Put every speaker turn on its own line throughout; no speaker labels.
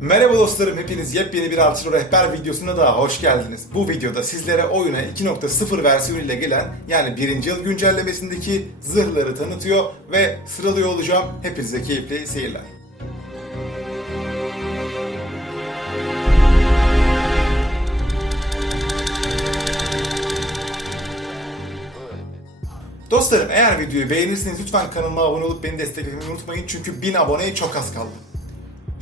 Merhaba dostlarım, hepiniz yepyeni bir Archer Rehber videosuna daha hoş geldiniz. Bu videoda sizlere oyuna 2.0 versiyonu ile gelen yani 1. yıl güncellemesindeki zırhları tanıtıyor ve sıralıyor olacağım. Hepinize keyifli seyirler. Dostlarım eğer videoyu beğenirseniz lütfen kanalıma abone olup beni desteklemeyi unutmayın çünkü 1000 aboneye çok az kaldı.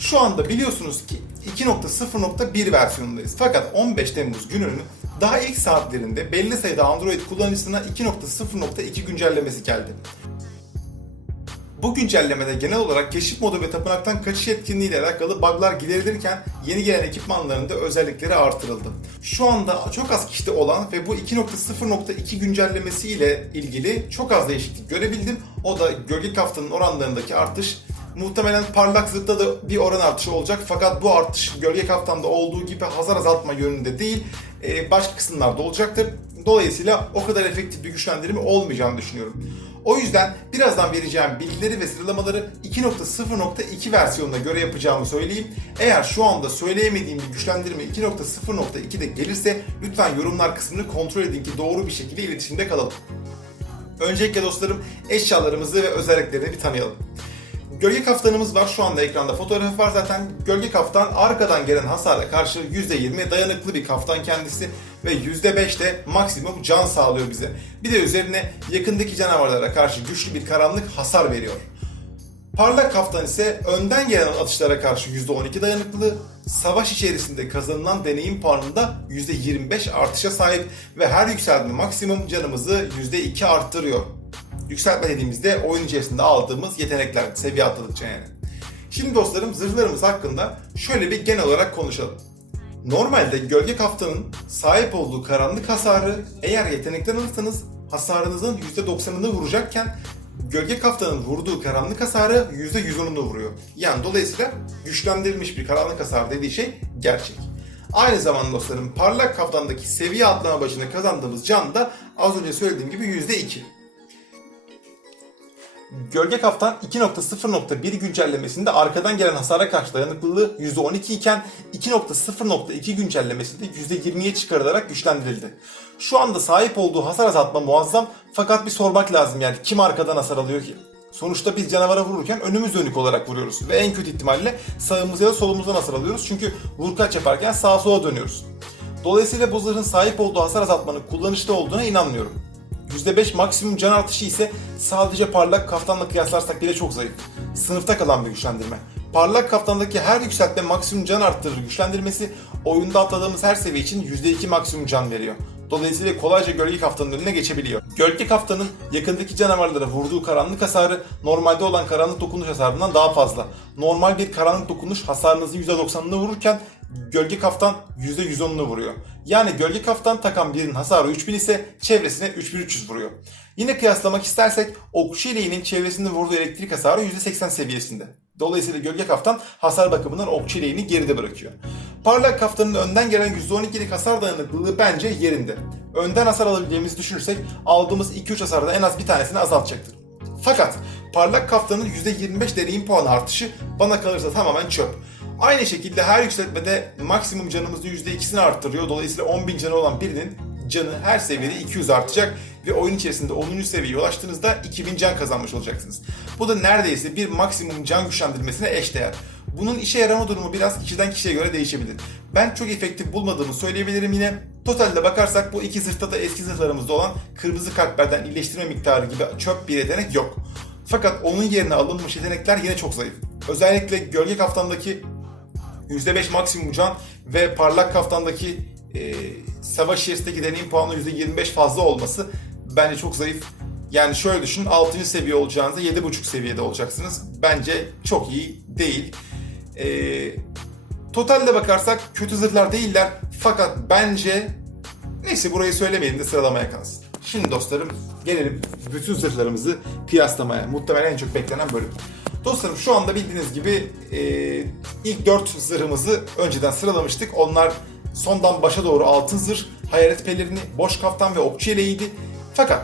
Şu anda biliyorsunuz ki 2.0.1 versiyonundayız. Fakat 15 Temmuz gününün daha ilk saatlerinde belli sayıda Android kullanıcısına 2.0.2 güncellemesi geldi. Bu güncellemede genel olarak keşif modu ve tapınaktan kaçış etkinliği ile alakalı bug'lar giderilirken yeni gelen ekipmanların da özellikleri artırıldı. Şu anda çok az kişide olan ve bu 2.0.2 güncellemesi ile ilgili çok az değişiklik görebildim. O da gölge kaftanın oranlarındaki artış Muhtemelen parlak zırhta da bir oran artışı olacak fakat bu artış gölge kaftanda olduğu gibi hasar azaltma yönünde değil e, başka kısımlarda olacaktır. Dolayısıyla o kadar efektif bir güçlendirme olmayacağını düşünüyorum. O yüzden birazdan vereceğim bilgileri ve sıralamaları 2.0.2 versiyonuna göre yapacağımı söyleyeyim. Eğer şu anda söyleyemediğim bir güçlendirme 2.0.2'de gelirse lütfen yorumlar kısmını kontrol edin ki doğru bir şekilde iletişimde kalalım. Öncelikle dostlarım eşyalarımızı ve özelliklerini bir tanıyalım. Gölge kaftanımız var. Şu anda ekranda fotoğrafı var zaten. Gölge kaftan arkadan gelen hasara karşı %20 dayanıklı bir kaftan kendisi ve %5 de maksimum can sağlıyor bize. Bir de üzerine yakındaki canavarlara karşı güçlü bir karanlık hasar veriyor. Parlak kaftan ise önden gelen atışlara karşı %12 dayanıklı, savaş içerisinde kazanılan deneyim puanında %25 artışa sahip ve her yükselme maksimum canımızı %2 arttırıyor. Yükseltme dediğimizde oyun içerisinde aldığımız yetenekler seviye atladıkça yani. Şimdi dostlarım zırhlarımız hakkında şöyle bir genel olarak konuşalım. Normalde gölge kaftanın sahip olduğu karanlık hasarı eğer yetenekten alırsanız hasarınızın %90'ını vuracakken gölge kaftanın vurduğu karanlık hasarı %110'unu vuruyor. Yani dolayısıyla güçlendirilmiş bir karanlık hasar dediği şey gerçek. Aynı zamanda dostlarım parlak kaftandaki seviye atlama başına kazandığımız can da az önce söylediğim gibi %2. Gölge Kaftan 2.0.1 güncellemesinde arkadan gelen hasara karşı dayanıklılığı %12 iken 2.0.2 güncellemesinde %20'ye çıkarılarak güçlendirildi. Şu anda sahip olduğu hasar azaltma muazzam fakat bir sormak lazım yani kim arkadan hasar alıyor ki? Sonuçta biz canavara vururken önümüz dönük olarak vuruyoruz ve en kötü ihtimalle sağımız ya da solumuzdan hasar alıyoruz çünkü vurkaç yaparken sağa sola dönüyoruz. Dolayısıyla bu sahip olduğu hasar azaltmanın kullanışlı olduğuna inanmıyorum. %5 maksimum can artışı ise sadece parlak kaftanla kıyaslarsak bile çok zayıf. Sınıfta kalan bir güçlendirme. Parlak kaftandaki her yükseltme maksimum can arttırır güçlendirmesi oyunda atladığımız her seviye için %2 maksimum can veriyor. Dolayısıyla kolayca gölge kaftanın önüne geçebiliyor. Gölge kaftanın yakındaki canavarlara vurduğu karanlık hasarı normalde olan karanlık dokunuş hasarından daha fazla. Normal bir karanlık dokunuş hasarınızın %90'ını vururken gölge kaftan %110'unu vuruyor. Yani gölge kaftan takan birinin hasarı 3000 ise çevresine 3300 vuruyor. Yine kıyaslamak istersek okçu ileğinin çevresinde vurduğu elektrik hasarı %80 seviyesinde. Dolayısıyla gölge kaftan hasar bakımından okçu ileğini geride bırakıyor. Parlak kaftanın önden gelen %12'lik hasar dayanıklılığı bence yerinde. Önden hasar alabileceğimizi düşünürsek aldığımız 2-3 hasarda en az bir tanesini azaltacaktır. Fakat parlak kaftanın %25 deneyim puanı artışı bana kalırsa tamamen çöp. Aynı şekilde her yükseltmede maksimum canımızı %2'sini arttırıyor. Dolayısıyla 10.000 canı olan birinin canı her seviyede 200 artacak ve oyun içerisinde 10. seviyeye ulaştığınızda 2000 can kazanmış olacaksınız. Bu da neredeyse bir maksimum can güçlendirmesine eşdeğer. Bunun işe yarama durumu biraz kişiden kişiye göre değişebilir. Ben çok efektif bulmadığımı söyleyebilirim yine. Totalde bakarsak bu iki zırhta da eski zırhlarımızda olan kırmızı kalplerden iyileştirme miktarı gibi çöp bir yetenek yok. Fakat onun yerine alınmış yetenekler yine çok zayıf. Özellikle gölge kaftandaki %5 maksimum can ve parlak kaftandaki e, savaş içerisindeki deneyim puanı %25 fazla olması bence çok zayıf. Yani şöyle düşünün 6. seviye olacağınızda 7.5 seviyede olacaksınız. Bence çok iyi değil. E, totalde bakarsak kötü zırhlar değiller fakat bence neyse burayı söylemeyelim de sıralamaya kalsın. Şimdi dostlarım gelelim bütün zırhlarımızı kıyaslamaya. Muhtemelen en çok beklenen bölüm. Dostlarım şu anda bildiğiniz gibi e, ilk 4 zırhımızı önceden sıralamıştık. Onlar sondan başa doğru altın zırh, hayalet pelerini, boş kaftan ve okçu yeleğiydi. Fakat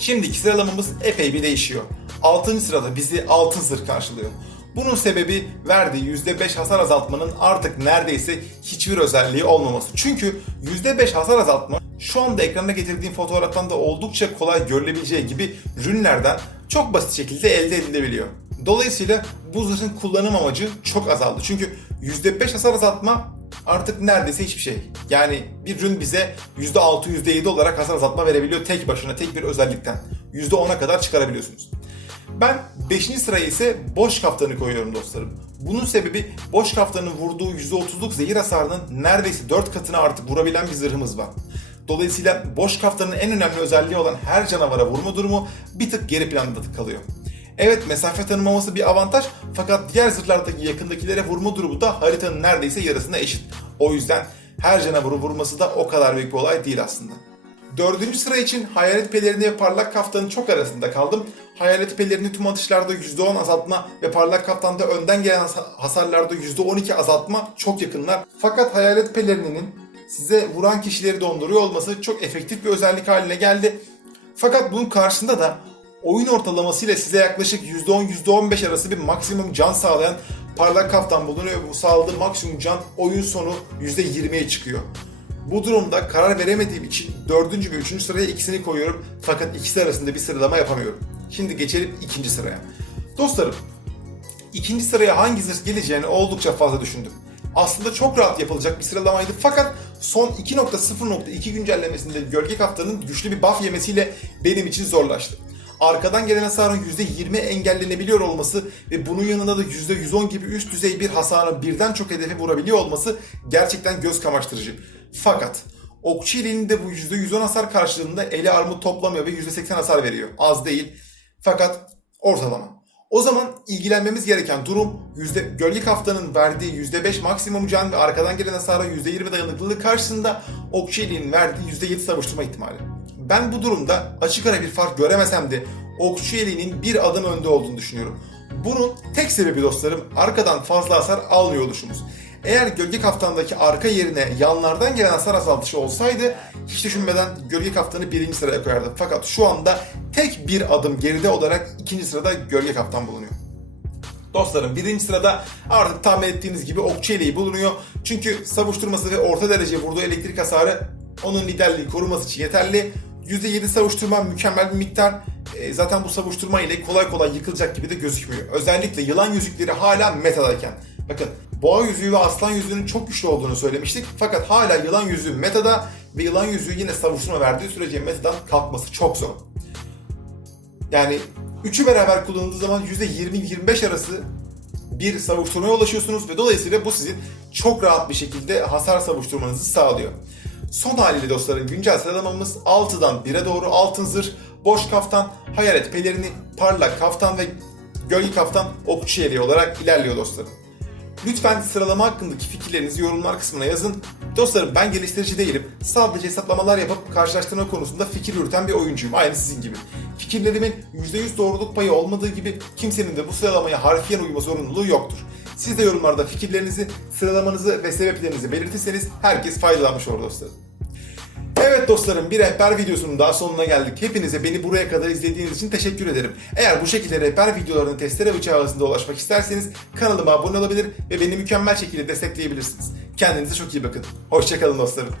şimdiki sıralamamız epey bir değişiyor. 6. sırada bizi altın zırh karşılıyor. Bunun sebebi verdiği %5 hasar azaltmanın artık neredeyse hiçbir özelliği olmaması. Çünkü %5 hasar azaltma şu anda ekranda getirdiğim fotoğraftan da oldukça kolay görülebileceği gibi rünlerden çok basit şekilde elde edilebiliyor. Dolayısıyla bu zırhın kullanım amacı çok azaldı. Çünkü %5 hasar azaltma artık neredeyse hiçbir şey. Yani bir rün bize %6, %7 olarak hasar azaltma verebiliyor tek başına, tek bir özellikten. %10'a kadar çıkarabiliyorsunuz. Ben 5. sıraya ise boş kaftanı koyuyorum dostlarım. Bunun sebebi boş kaftanın vurduğu %30'luk zehir hasarının neredeyse 4 katını artık vurabilen bir zırhımız var. Dolayısıyla boş kaftanın en önemli özelliği olan her canavara vurma durumu bir tık geri planda kalıyor. Evet mesafe tanımaması bir avantaj fakat diğer zırhlardaki yakındakilere vurma durumu da haritanın neredeyse yarısına eşit. O yüzden her canavarı vurması da o kadar büyük bir olay değil aslında. Dördüncü sıra için hayalet pelerini ve parlak kaftanın çok arasında kaldım. Hayalet pelerini tüm atışlarda %10 azaltma ve parlak kaftanda önden gelen has- hasarlarda %12 azaltma çok yakınlar. Fakat hayalet pelerininin size vuran kişileri donduruyor olması çok efektif bir özellik haline geldi. Fakat bunun karşısında da oyun ortalamasıyla size yaklaşık %10-15 arası bir maksimum can sağlayan parlak kaftan bulunuyor. Bu sağladığı maksimum can oyun sonu %20'ye çıkıyor. Bu durumda karar veremediğim için dördüncü ve üçüncü sıraya ikisini koyuyorum. Fakat ikisi arasında bir sıralama yapamıyorum. Şimdi geçelim ikinci sıraya. Dostlarım, ikinci sıraya hangi zırh geleceğini oldukça fazla düşündüm. Aslında çok rahat yapılacak bir sıralamaydı fakat son 2.0.2 güncellemesinde gölge kaftanın güçlü bir buff yemesiyle benim için zorlaştı. Arkadan gelen hasarın %20 engellenebiliyor olması ve bunun yanında da %110 gibi üst düzey bir hasarın birden çok hedefe vurabiliyor olması gerçekten göz kamaştırıcı. Fakat Okçu de bu %110 hasar karşılığında eli armut toplamıyor ve %80 hasar veriyor. Az değil. Fakat ortalama. O zaman ilgilenmemiz gereken durum yüzde, gölge kaftanın verdiği %5 maksimum can ve arkadan gelen hasara %20 dayanıklılığı karşısında okçu verdiği %7 savuşturma ihtimali. Ben bu durumda açık ara bir fark göremesem de okçu bir adım önde olduğunu düşünüyorum. Bunun tek sebebi dostlarım arkadan fazla hasar almıyor oluşumuz. Eğer gölge kaftandaki arka yerine yanlardan gelen hasar azaltışı olsaydı hiç düşünmeden gölge kaftanı birinci sıraya koyardım. Fakat şu anda tek bir adım geride olarak ikinci sırada gölge kaftan bulunuyor. Dostlarım birinci sırada artık tahmin ettiğiniz gibi okçu eleği bulunuyor. Çünkü savuşturması ve orta derece vurduğu elektrik hasarı onun liderliği koruması için yeterli. %7 savuşturma mükemmel bir miktar. E, zaten bu savuşturma ile kolay kolay yıkılacak gibi de gözükmüyor. Özellikle yılan yüzükleri hala metadayken. Bakın boğa yüzüğü ve aslan yüzüğünün çok güçlü olduğunu söylemiştik. Fakat hala yılan yüzüğü metada ve yılan yüzüğü yine savuşturma verdiği sürece metadan kalkması çok zor. Yani üçü beraber kullanıldığı zaman %20-25 arası bir savuşturmaya ulaşıyorsunuz ve dolayısıyla bu sizin çok rahat bir şekilde hasar savuşturmanızı sağlıyor. Son haliyle dostlarım güncel sıralamamız 6'dan 1'e doğru altın zırh, boş kaftan, hayalet pelerini, parlak kaftan ve gölge kaftan okçu yeleği olarak ilerliyor dostlarım. Lütfen sıralama hakkındaki fikirlerinizi yorumlar kısmına yazın. Dostlarım ben geliştirici değilim. Sadece hesaplamalar yapıp karşılaştırma konusunda fikir yürüten bir oyuncuyum. Aynı sizin gibi. Fikirlerimin %100 doğruluk payı olmadığı gibi kimsenin de bu sıralamaya harfiyen uyma zorunluluğu yoktur. Siz de yorumlarda fikirlerinizi, sıralamanızı ve sebeplerinizi belirtirseniz herkes faydalanmış olur dostlarım. Evet dostlarım bir rehber videosunun daha sonuna geldik. Hepinize beni buraya kadar izlediğiniz için teşekkür ederim. Eğer bu şekilde rehber videolarını testere bıçağı hızında ulaşmak isterseniz kanalıma abone olabilir ve beni mükemmel şekilde destekleyebilirsiniz. Kendinize çok iyi bakın. Hoşçakalın dostlarım.